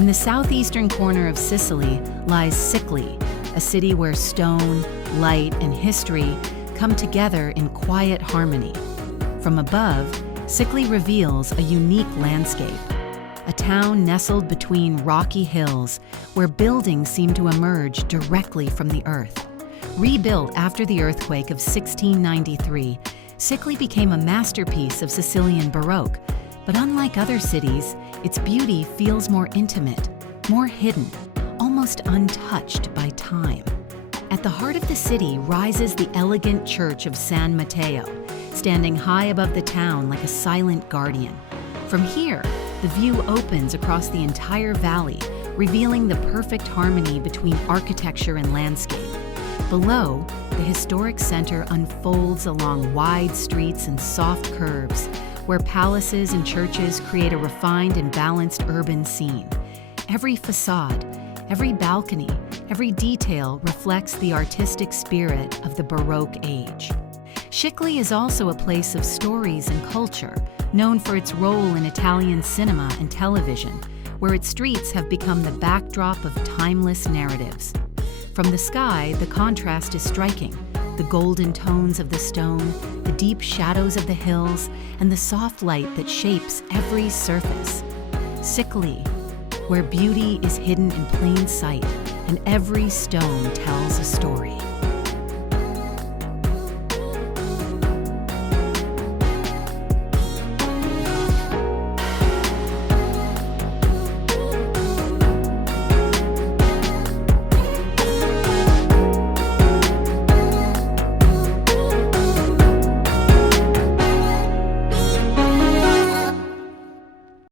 In the southeastern corner of Sicily lies Scicli, a city where stone, light, and history come together in quiet harmony. From above, Scicli reveals a unique landscape, a town nestled between rocky hills where buildings seem to emerge directly from the earth. Rebuilt after the earthquake of 1693, Scicli became a masterpiece of Sicilian Baroque, but unlike other cities, its beauty feels more intimate, more hidden, almost untouched by time. At the heart of the city rises the elegant Church of San Matteo, standing high above the town like a silent guardian. From here, the view opens across the entire valley, revealing the perfect harmony between architecture and landscape. Below, the historic center unfolds along wide streets and soft curves, where palaces and churches create a refined and balanced urban scene. Every facade, every balcony, every detail reflects the artistic spirit of the Baroque age. Scicli is also a place of stories and culture, known for its role in Italian cinema and television, where its streets have become the backdrop of timeless narratives. From the sky, the contrast is striking. The golden tones of the stone, the deep shadows of the hills, and the soft light that shapes every surface. Scicli, where beauty is hidden in plain sight and every stone tells a story.